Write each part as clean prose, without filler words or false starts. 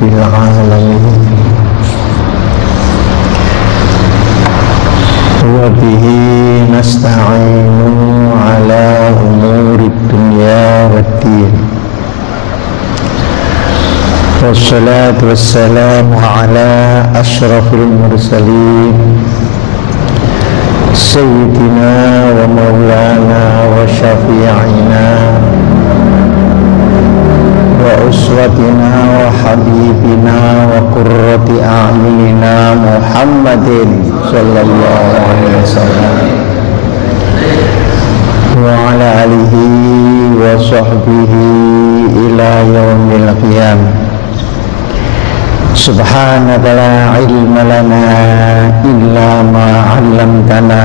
rabbil alamin. Wa bihi nasta'inu ala umurid dunya waddin. Wassalatu wassalamu ala asyrafil mursalin Sayyidina wa maulana wa syafi'ina wa uswatina wa habibina wa qurrati a'yunina Muhammadin sallallahu alaihi wasallam wa ala alihi wa sahbihi ila yaumil qiyamah. Subhanaka la ilma lana illa ma 'allamtana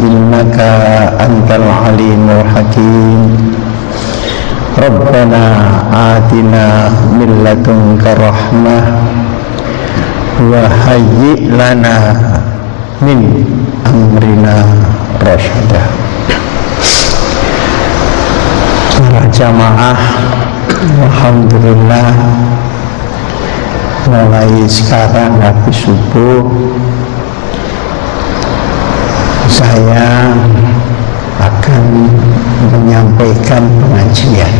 innaka antal alimul hakim. Rabbana atina min ladunka rahmah wa hayyi lana min amrina rasyada. Para jamaah, alhamdulillah, mulai sekarang habis subuh saya akan menyampaikan pengajian,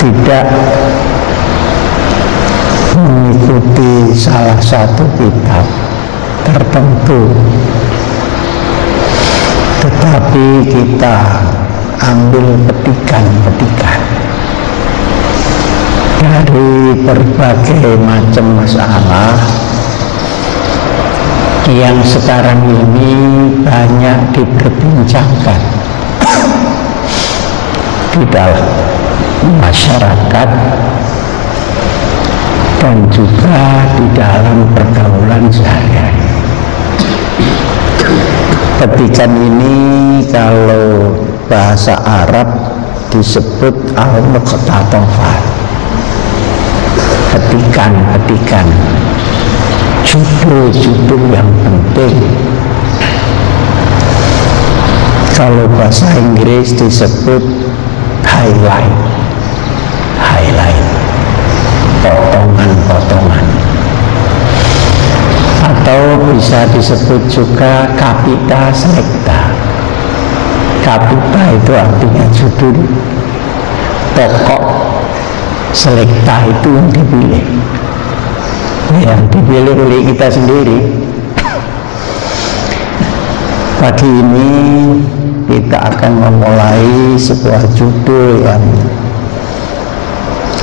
tidak mengikuti salah satu kitab tertentu, tetapi kita ambil petikan-petikan dari berbagai macam masalah yang sekarang ini banyak diperbincangkan di dalam masyarakat dan juga di dalam pergaulan sehari-hari. Petikan ini kalau bahasa Arab disebut al-muqtatafat. Petikan-petikan, judul-judul yang penting. Kalau bahasa Inggris disebut highlight, potongan-potongan, atau bisa disebut juga capita selecta. Capita itu artinya judul, pokok, selekta itu yang dipilih, oleh kita sendiri. Pagi ini kita akan memulai sebuah judul yang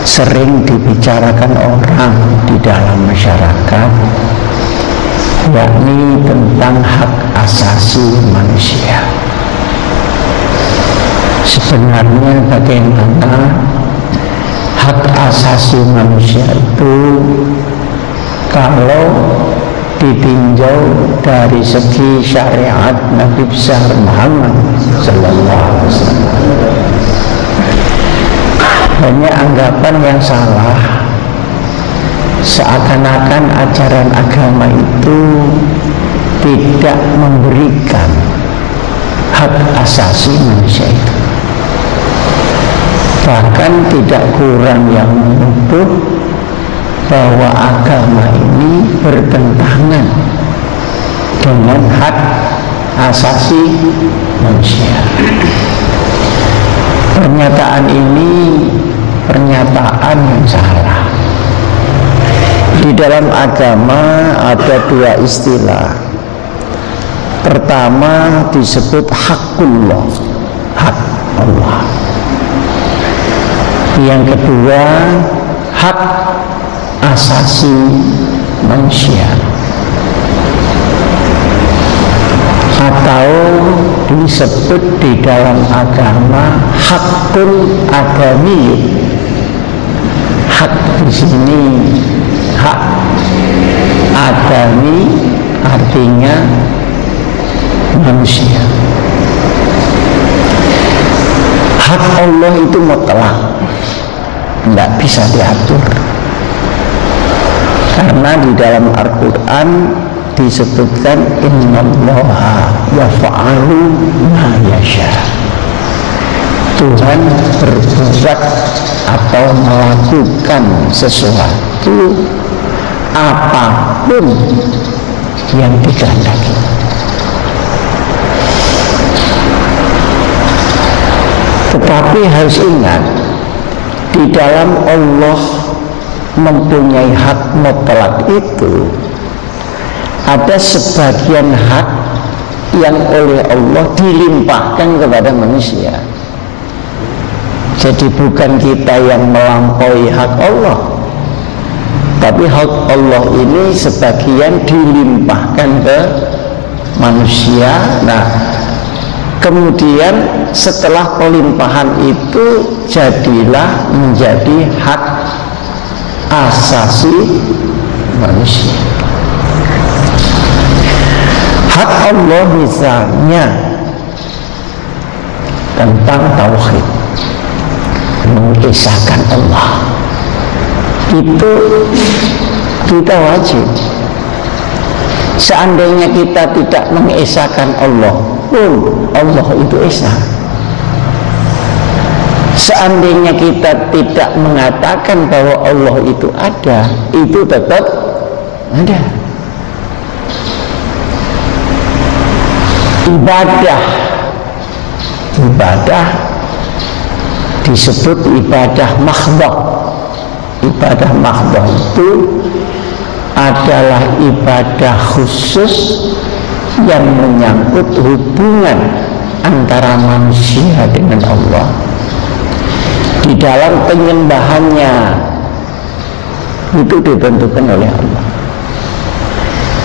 sering dibicarakan orang di dalam masyarakat, yakni tentang hak asasi manusia. Sebenarnya bagaimana hak asasi manusia itu kalau ditinjau dari segi syariat Nabi besar Muhammad sallallahu alaihi wasallam? Banyak anggapan yang salah, seakan-akan ajaran agama itu tidak memberikan hak asasi manusia itu. Bahkan tidak kurang yang menuduh bahwa agama ini bertentangan dengan hak asasi manusia. Pernyataan ini pernyataan yang salah. Di dalam agama ada dua istilah. Pertama disebut hakullah, hak Allah. Yang kedua, hak asasi manusia, atau disebut di dalam agama hakul adami. Hak di sini hak adami artinya manusia. Hak Allah itu mutlak, tidak bisa diatur, karena di dalam Al-Quran disebutkan innallaha yaf'alu ma yasha. Tuhan berbuat atau melakukan sesuatu apapun yang dikehendaki. Tetapi harus ingat, di dalam Allah mempunyai hak mutlak itu ada sebagian hak yang oleh Allah dilimpahkan kepada manusia. Jadi bukan kita yang melampaui hak Allah, tapi hak Allah ini sebagian dilimpahkan ke manusia. Nah, kemudian setelah pelimpahan itu jadilah menjadi hak asasi manusia. Hak Allah misalnya tentang tauhid, mengisahkan Allah, itu kita wajib. Seandainya kita tidak mengisahkan Allah pun Allah itu esa. Seandainya kita tidak mengatakan bahwa Allah itu ada, itu tetap ada. Ibadah disebut ibadah mahdhah. Ibadah mahdhah itu adalah ibadah khusus yang menyangkut hubungan antara manusia dengan Allah. Di dalam penyembahannya itu ditentukan oleh Allah.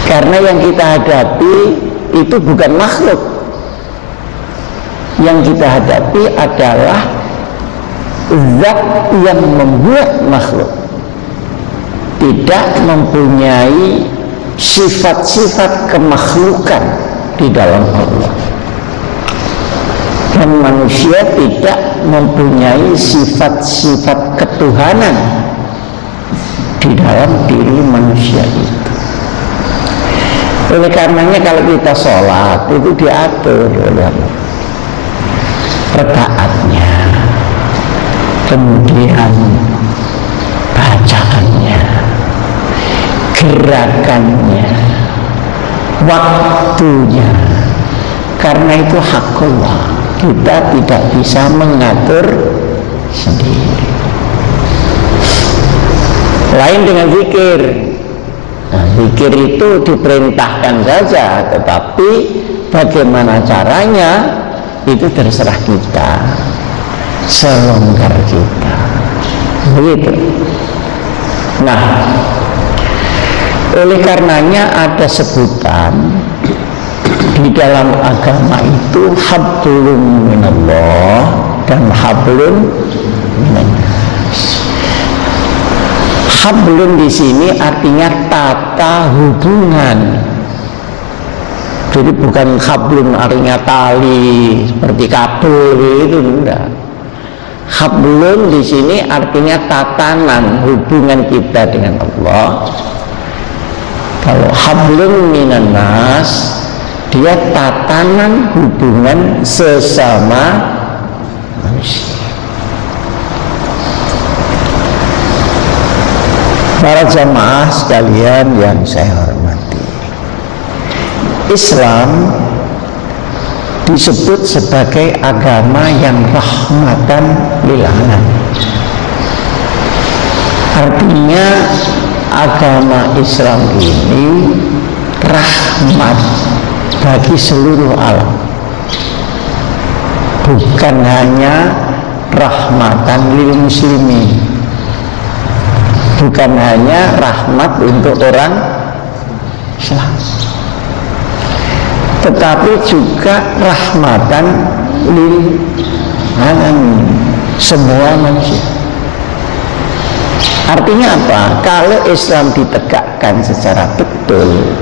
Karena yang kita hadapi itu bukan makhluk. Yang kita hadapi adalah zat yang membuat makhluk, tidak mempunyai sifat-sifat kemakhlukan di dalam Allah. Dan manusia tidak mempunyai sifat-sifat ketuhanan di dalam diri manusia itu. Oleh karenanya kalau kita sholat itu diatur oleh Allah, rakaatnya, kemudian bacaannya, gerakannya, waktunya. Karena itu hak Allah, kita tidak bisa mengatur sendiri. Lain dengan zikir. Nah, zikir itu diperintahkan saja, tetapi bagaimana caranya itu terserah kita, selonggar kita, begitu. Nah, oleh karenanya ada sebutan di dalam agama itu hablum minallah dan hablum minannas. Hablum di sini artinya tata hubungan. Jadi bukan hablum artinya tali seperti kabel itu, enggak. Hablum di sini artinya tatanan hubungan kita dengan Allah. Kalau hablum minannas, dia tatanan hubungan sesama manusia. Para jamaah sekalian yang saya hormati, Islam disebut sebagai agama yang rahmatan lil alamin. Artinya agama Islam ini rahmat bagi seluruh alam, bukan hanya rahmatan lil muslimin, bukan hanya rahmat untuk orang Islam, tetapi juga rahmatan lil alamin, semua manusia. Artinya apa? Kalau Islam ditegakkan secara betul,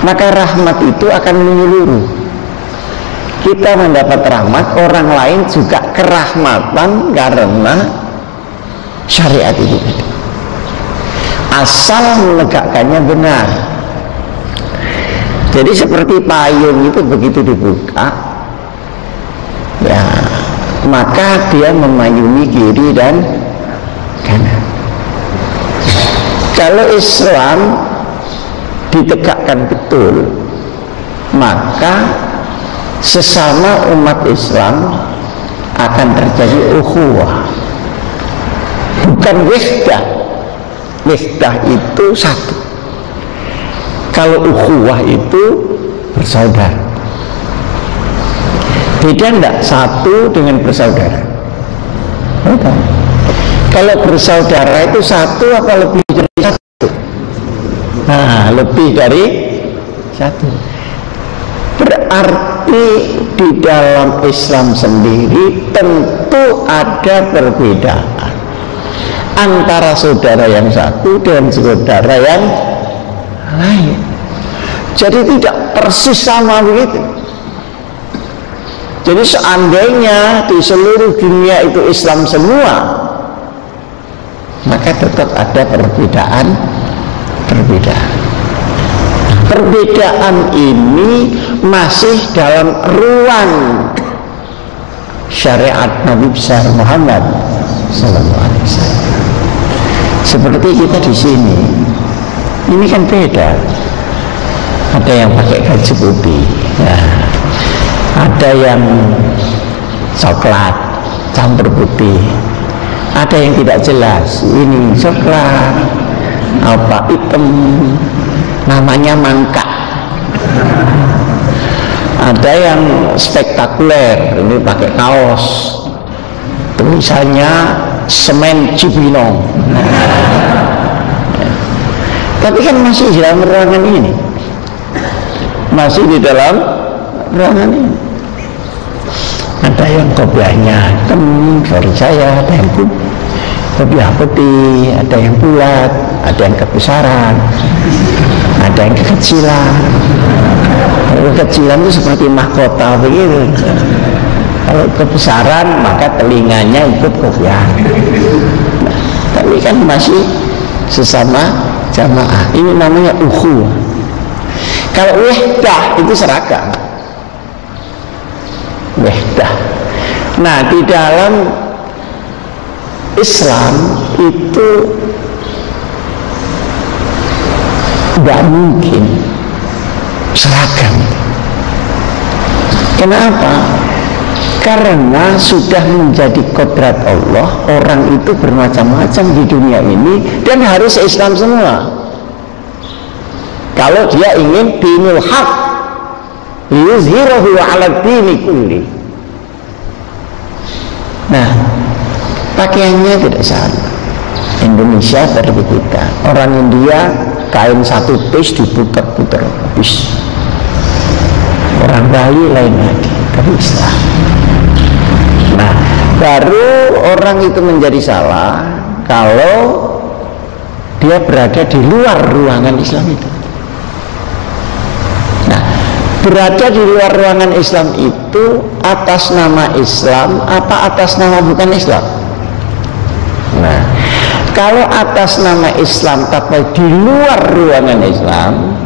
maka rahmat itu akan menyeluruh. Kita mendapat rahmat, orang lain juga kerahmatan karena syariat itu. Asal menegakkannya benar. Jadi seperti payung itu begitu dibuka, ya maka dia memayungi kiri dan kanan. Kalau Islam ditegakkan betul, maka sesama umat Islam akan terjadi ukhuwah, bukan wahdah. Wahdah itu satu, kalau ukhuwah itu bersaudara. Beda enggak satu dengan bersaudara? Beda. Kalau bersaudara itu satu apa lebih dari satu? Nah, lebih dari satu. Berarti di dalam Islam sendiri tentu ada perbedaan antara saudara yang satu dan saudara yang lain. Jadi tidak persis sama begitu. Jadi seandainya di seluruh dunia itu Islam semua, maka tetap ada perbedaan. Perbedaan ini masih dalam ruang syariat Nabi besar Muhammad Sallallahu Alaihi Wasallam. Seperti kita di sini, ini kan beda. Ada yang pakai baju putih, nah, ada yang coklat campur putih, ada yang tidak jelas, ini coklat apa hitam, namanya mangka. Ada yang spektakuler, ini pakai kaos tulisannya semen Cibinong. Tapi kan masih di dalam ruangan ini, masih di dalam ruangan ini. Ada yang kopiahnya hitam seperti saya, ada yang kopiah putih, ada yang bulat, ada yang kebesaran, ada yang kekecilan. Kalau kekecilan itu seperti mahkota begitu. Kalau kebesaran maka telinganya ikut kopiah. Nah, tapi kan masih sesama jamaah. Ini namanya ukhuwah. Kalau wahdah itu seragam. Wahdah. Nah, di dalam Islam itu tidak mungkin seragam. Kenapa? Karena sudah menjadi kodrat Allah, orang itu bermacam-macam di dunia ini dan harus Islam semua. Kalau dia ingin dinul haq yuzhirahu ala dini kulli. Nah, pakaiannya tidak sama. Indonesia seperti kita. Orang India kain satu piece diputar-putar habis. Orang Bali lain lagi, tapi Islam. Nah, baru orang itu menjadi salah kalau dia berada di luar ruangan Islam itu. Nah, berada di luar ruangan Islam itu atas nama Islam apa atas nama bukan Islam? Nah, kalau atas nama Islam tapi di luar ruangan Islam,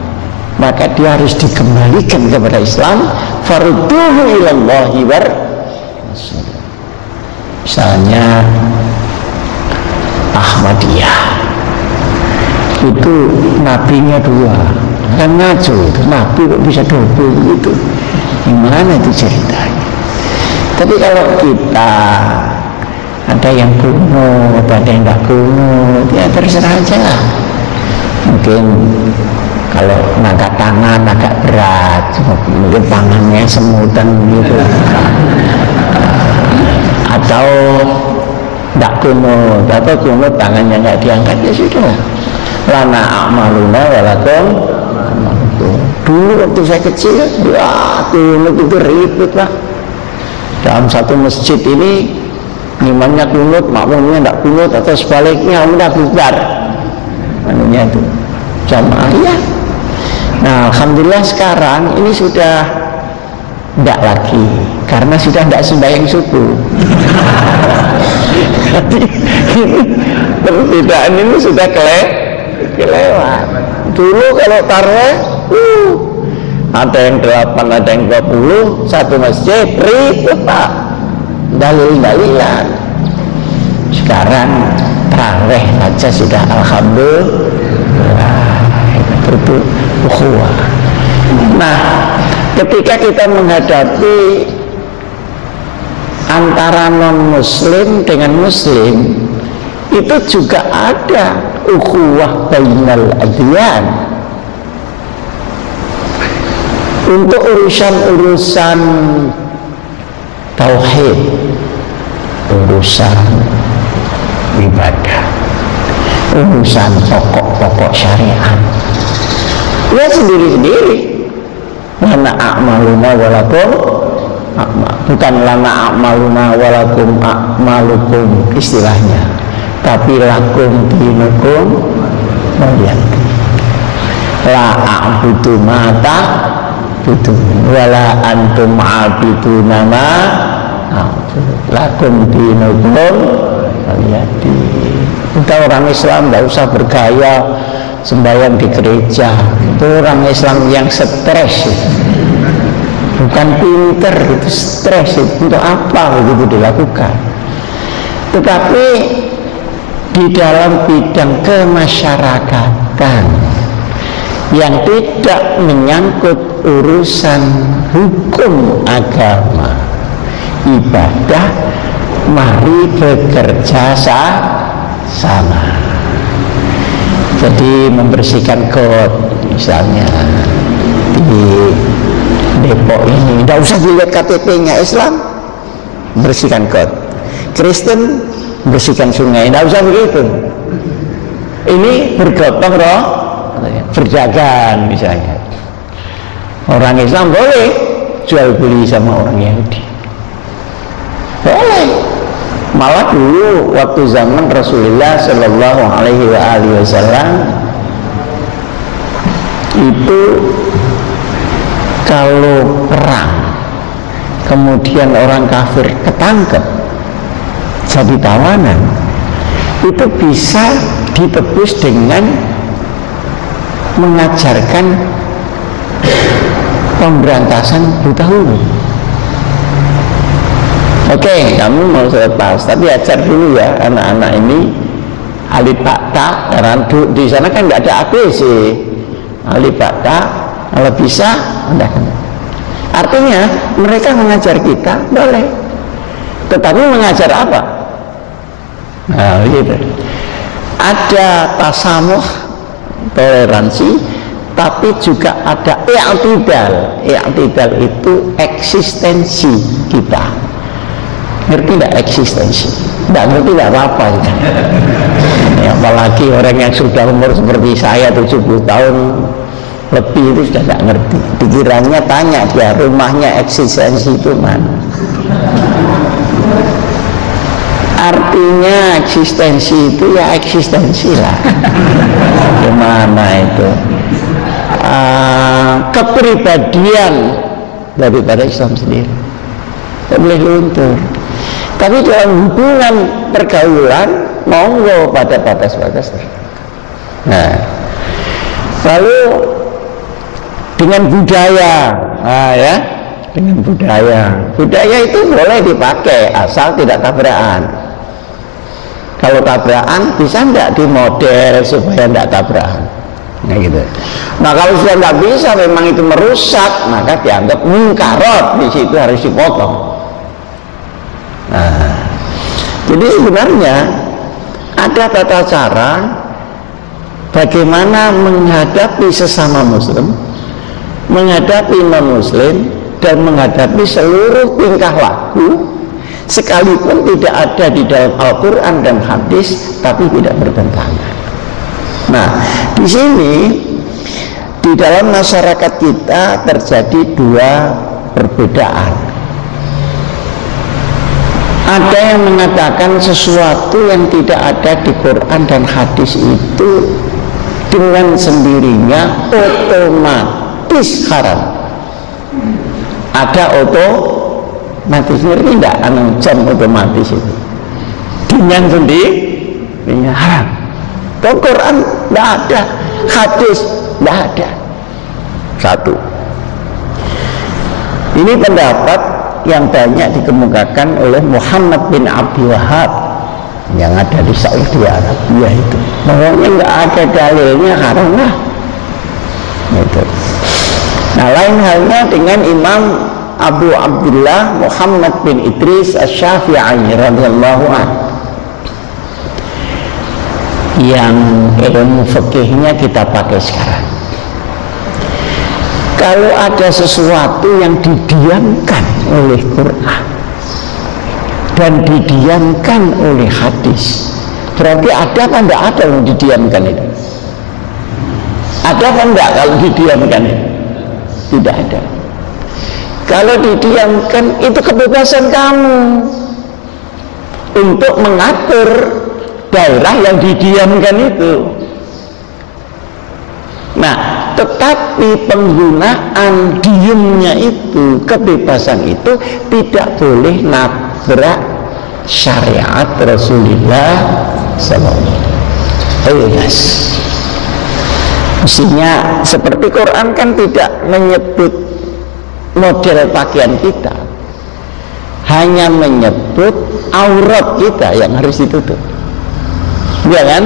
maka dia harus dikembalikan kepada Islam. Farudduhu ilallahi war rasul. Misalnya Ahmadiyah itu nabinya dua, kan ngaco itu, nabi kok bisa double gitu, gimana itu ceritanya? Tapi kalau kita ada yang kuno, ada yang tidak kuno, ya terserah aja lah. Mungkin kalau ngangkat tangan agak berat, mungkin tangannya semutan gitu, atau tidak kuno, atau kuno tangannya nggak diangkat, ya sudah. Lana amaluna walakum. Dulu waktu saya kecil, wah kunut itu ribut lah. Dalam satu masjid ini imamnya kunut, makmumnya tidak kunut, atau sebaliknya udah bubar anunya itu jamaah ya. Nah, alhamdulillah sekarang ini sudah tidak lagi karena sudah tidak sembahyang subuh. Jadi perbedaan ini sudah kelewat. Dulu kalau tarawih ada yang 8, ada yang 20, satu masjid ribut Pak. dalil-dalilan. Sekarang tarawih aja sudah alhamdulillah ukhuwah. Nah, ketika kita menghadapi antara non muslim dengan muslim, itu juga ada ukhuwah bainal adyan. Untuk urusan-urusan tauhid, urusan ibadah, urusan pokok-pokok syariat, ya sendiri-sendiri. Lana a'maluna walakum bukan lana a'maluna walakum a'malukum istilahnya, tapi lakum dinukum waliyati. La a'budu mata budu wala antum a'biduna ma lakum dinukum waliyati. Kita orang Islam tidak usah bergaya sembahyang di gereja. Itu orang Islam yang stres, bukan pinter, itu stres. Untuk apa begitu dilakukan? Tetapi di dalam bidang kemasyarakatan yang tidak menyangkut urusan hukum agama, ibadah, mari bekerja sama. Jadi membersihkan got, misalnya di Depok ini, tidak usah dilihat KTP-nya, Islam bersihkan got, Kristen bersihkan sungai, tidak usah begitu. Ini bergotong roh berdagang misalnya. Orang Islam boleh jual beli sama orang Yahudi, boleh. Malah dulu waktu zaman Rasulullah Shallallahu Alaihi Wasallam itu kalau perang kemudian orang kafir ketangkep jadi tawanan, itu bisa ditebus dengan mengajarkan pemberantasan buta huruf. Oke, kamu mau selepas, tapi ajar dulu ya anak-anak ini alif ba ta, karena di sana kan nggak ada ABC. Alif ba ta, kalau bisa, udah. Artinya mereka mengajar kita boleh, tetapi mengajar apa? Nah, gitu. Ada tasamuh, toleransi, tapi juga ada i'tidal. I'tidal itu eksistensi kita. Ngerti tidak eksistensi? Tidak ngerti tidak apa-apa gitu. Ya, apalagi orang yang sudah umur seperti saya 70 tahun lebih itu sudah tidak ngerti. Pikirannya tanya dia rumahnya eksistensi itu mana. Artinya eksistensi itu ya eksistensi lah. Gimana itu? Kepribadian daripada Islam sendiri. Tidak boleh luntur. Tapi dalam hubungan pergaulan monggo pada batas-batas tertentu. Nah, lalu dengan budaya, nah ya, dengan budaya itu boleh dipakai asal tidak tabrakan. Kalau tabrakan bisa enggak dimodel supaya enggak tabrakan, nah gitu. Nah kalau sudah enggak bisa, memang itu merusak, maka dianggap mungkarot, di situ harus dipotong. Nah, jadi sebenarnya ada tata cara bagaimana menghadapi sesama muslim, menghadapi non-muslim, dan menghadapi seluruh tingkah laku, sekalipun tidak ada di dalam Al-Quran dan hadis, tapi tidak bertentangan. Nah, di sini di dalam masyarakat kita terjadi dua perbedaan. Ada yang mengatakan sesuatu yang tidak ada di Quran dan hadis itu dengan sendirinya otomatis haram. Ada otomatis, ngerti tidak? Jam otomatis itu dengan sendirinya haram. Di Quran tidak ada, hadis tidak ada. Satu. Ini pendapat yang banyak dikemukakan oleh Muhammad bin Abdul Wahab yang ada di Saudi Arabia itu. Pokoknya nggak ada dalilnya, haram lah. Gitu. Nah, lain halnya dengan Imam Abu Abdullah Muhammad bin Idris Asy-Syafi'i radhiyallahu anhu, yang ilmu fikihnya kita pakai sekarang. Kalau ada sesuatu yang didiamkan oleh Quran dan didiamkan oleh hadis, berarti ada apa enggak ada yang didiamkan itu? Ada apa enggak kalau didiamkan itu? Tidak ada. Kalau didiamkan itu kebebasan kamu untuk mengatur daerah yang didiamkan itu. Nah, tetapi penggunaan diamnya itu, kebebasan itu tidak boleh nabrak syariat Rasulullah sallallahu alaihi wasallam. Mestinya seperti Quran kan tidak menyebut model pakaian kita, hanya menyebut aurat kita yang harus ditutup, ya kan?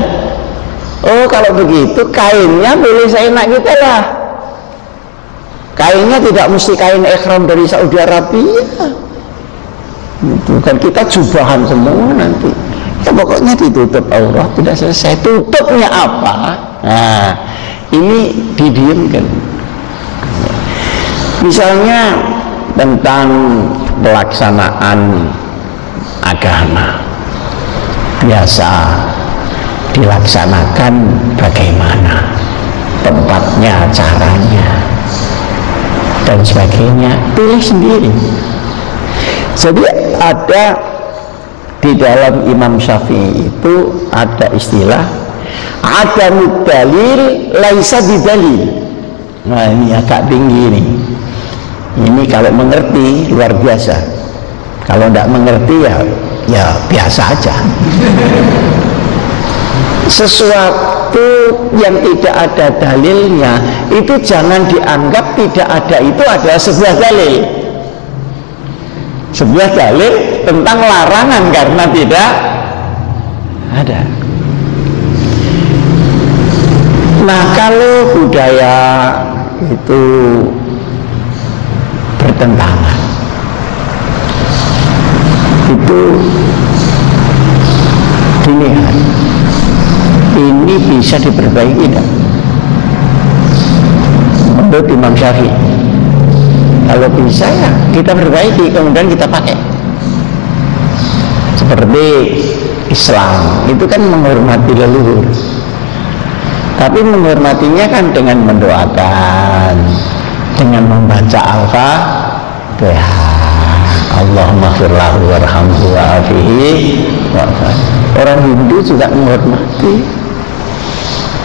Oh, kalau begitu kainnya boleh seenak kita lah. Kainnya tidak mesti kain ihram dari Saudi Arabia. Bukan kita jubahan semua nanti. Ya pokoknya ditutup aurat, tidak selesai. Tutupnya apa? Nah, ini didiamkan. Misalnya tentang pelaksanaan agama biasa dilaksanakan bagaimana, tempatnya, caranya, dan sebagainya, pilih sendiri. Jadi ada di dalam Imam Syafi'i itu ada istilah adamud dalil laisa bidalil. Nah, ini agak tinggi nih. Ini kalau mengerti luar biasa, kalau tidak mengerti ya biasa aja. Sesuatu yang tidak ada dalilnya itu jangan dianggap tidak ada, itu adalah sebuah dalil. Sebuah dalil tentang larangan karena tidak ada. Nah, kalau budaya itu bertentangan, itu dilihat ini bisa diperbaiki tidak? Menurut Imam Syafi'i, kalau bisa ya kita perbaiki, kemudian kita pakai. Seperti Islam itu kan menghormati leluhur, tapi menghormatinya kan dengan mendoakan, dengan membaca Al-Fatihah, Allahumma firlahu warhamhu wa'afihi wa'afah. Orang Hindu juga menghormati.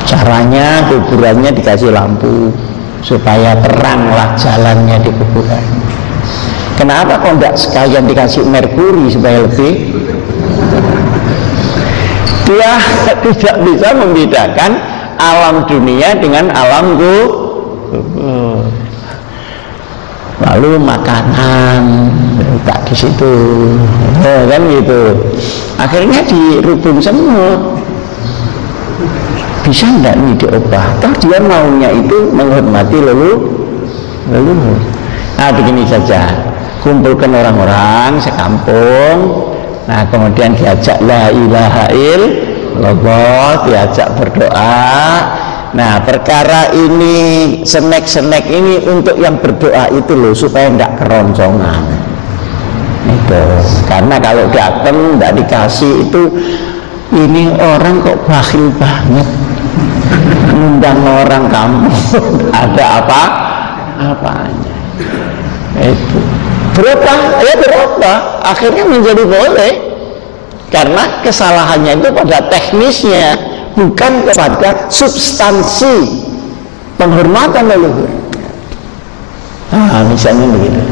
Caranya kuburannya dikasih lampu supaya teranglah jalannya di kuburan. Kenapa kok tidak sekalian dikasih merkuri supaya lebih? Dia tidak bisa membedakan alam dunia dengan alam kubur. Lalu makanan tak di situ, kan gitu. Akhirnya dirubung semua. Bisa enggak nih diubah? Toh dia maunya itu menghormati leluhur. Nah, begini saja, kumpulkan orang-orang sekampung. Nah, kemudian diajak la ilaha illallah, diajak berdoa. Nah, perkara ini, snack ini untuk yang berdoa itu loh, supaya enggak keroncongan. Itu karena kalau datang enggak dikasih itu, ini orang kok bakhil banget, ngundang orang kamu ada apa-apanya. Itu berapa? Ya berapa? Akhirnya menjadi boleh karena kesalahannya itu pada teknisnya, bukan kepada substansi penghormatan leluhur. Nah, misalnya begitu.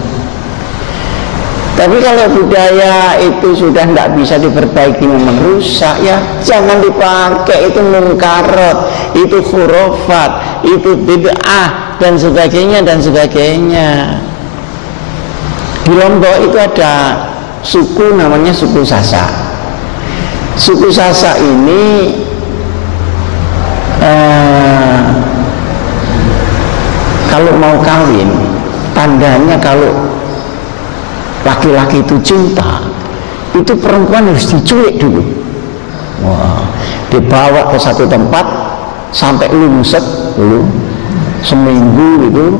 Tapi kalau budaya itu sudah tidak bisa diperbaiki, memang rusak, ya jangan dipakai. Itu munkarat, itu khurafat, itu bid'ah dan sebagainya dan sebagainya. Di Lombok itu ada suku namanya suku Sasak. Suku Sasak ini kalau mau kawin, tandanya kalau laki-laki itu cinta, itu perempuan harus diculik dulu. Wah, dibawa ke satu tempat sampai lungset dulu seminggu itu,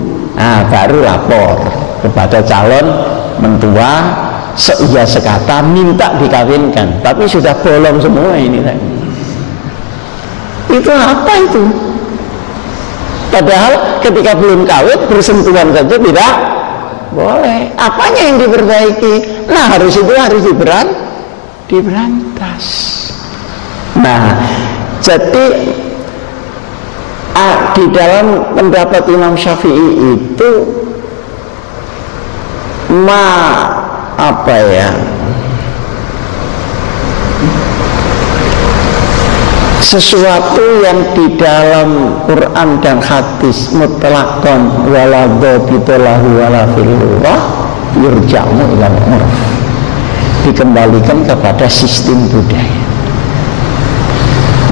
baru lapor kepada calon mentua seia sekata minta dikawinkan, tapi sudah bolong semua ini. Itu apa itu? Padahal ketika belum kawin bersentuhan saja tidak boleh. Apanya yang diperbaiki? Nah, harus diberantas. Nah, jadi di dalam pendapat Imam Syafi'i itu sesuatu yang di dalam Quran dan hadis mutlaqan wala dhabitalahu wala fil lughah yurja'u ila urf, dikembalikan kepada sistem budaya.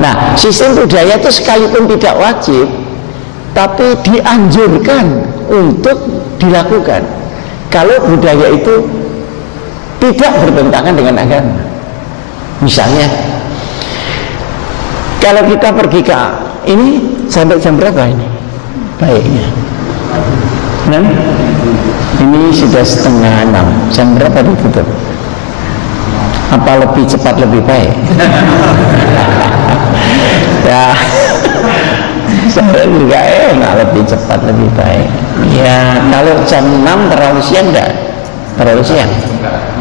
Nah, sistem budaya itu sekalipun tidak wajib, tapi dianjurkan untuk dilakukan kalau budaya itu tidak bertentangan dengan agama. Misalnya, kalau kita pergi ke ini sampai jam berapa ini? Baiknya. Nah, ini sudah 5:30. Jam berapa ditutup? Apa lebih cepat lebih baik? Ya, saya juga enak lebih cepat lebih baik. Ya, kalau jam 6 terlalu siang enggak? Terlalu siang?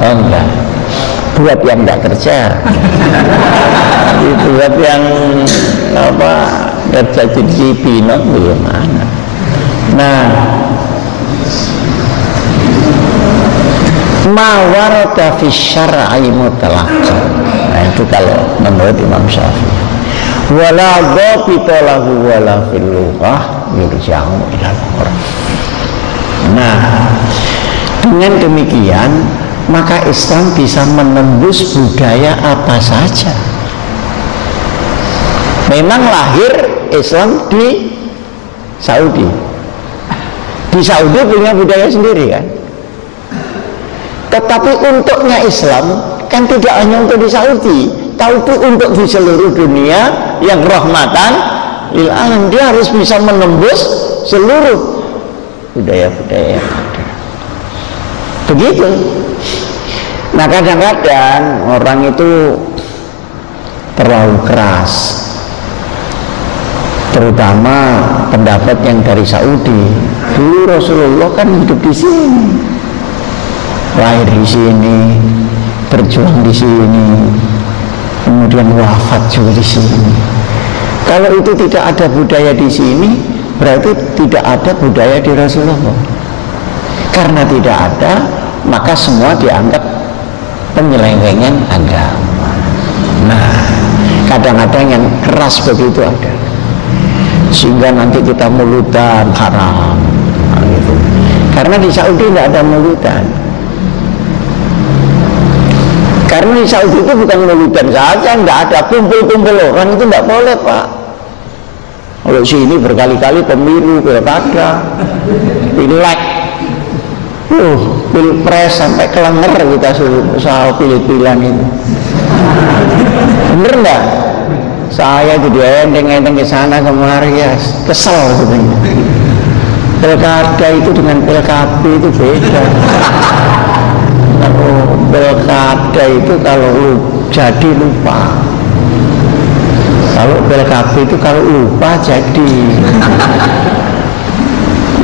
Oh enggak. Buat yang enggak kerja. Buat yang kerja jadi pinot bagaimana? Nah, mawarada fi syar'i mutlaqan. Nah, itu kalau menurut Imam Syafi'i. Wala dhabita lahu wala fil lughah yurja'u ila al-urf. Nah, dengan demikian maka Islam bisa menembus budaya apa saja. Memang lahir Islam di Saudi. Di Saudi punya budaya sendiri kan. Tetapi untuknya Islam kan tidak hanya untuk di Saudi, tapi untuk di seluruh dunia yang rahmatan lil alamin. Dia harus bisa menembus seluruh budaya-budaya yang ada. Begitu. Nah, kadang-kadang orang itu terlalu keras, terutama pendapat yang dari Saudi. Dulu Rasulullah kan hidup di sini, lahir di sini, berjuang di sini, kemudian wafat juga di sini. Kalau itu tidak ada budaya di sini, berarti tidak ada budaya di Rasulullah. Karena tidak ada, maka semua dianggap penyelewengan agama. Nah, kadang-kadang yang keras begitu ada, sehingga nanti kita mulutan haram gitu. Karena di Saudi tidak ada mulutan. Karena di Saudi itu bukan mulutan saja, tidak ada kumpul-kumpul orang, itu tidak boleh, Pak. Kalau sini berkali-kali pemilu, pilkada, pilek, pilpres sampai kelenger kita soal pilih-pilihan itu. Bener nggak? Saya jadi enteng-enteng ke sana kemari ya kesel sebenarnya. Pilkada itu dengan PKB itu beda. Kalau pilkada itu kalau jadi lupa. Kalau PKB itu kalau lupa jadi.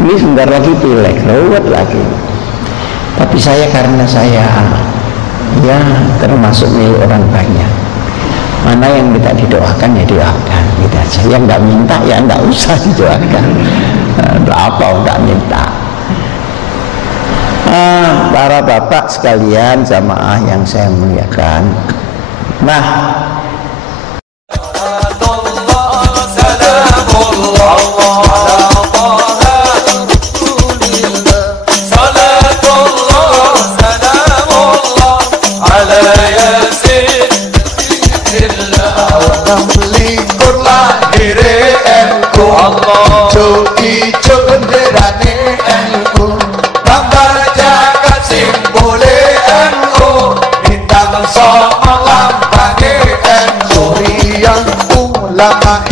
Ini sebentar lagi pilek, ruwet lagi. Tapi saya karena saya ya termasuk milik orang banyak. Mana yang minta didoakan ya doakan gitu aja. Yang nggak minta ya nggak usah didoakan. Apa nggak minta. Para bapak sekalian, jamaah yang saya muliakan. Nah, likur lahire NU ijo-ijo benderane NU gambar jagat simbole NU bintang songo lampange NU yang ulama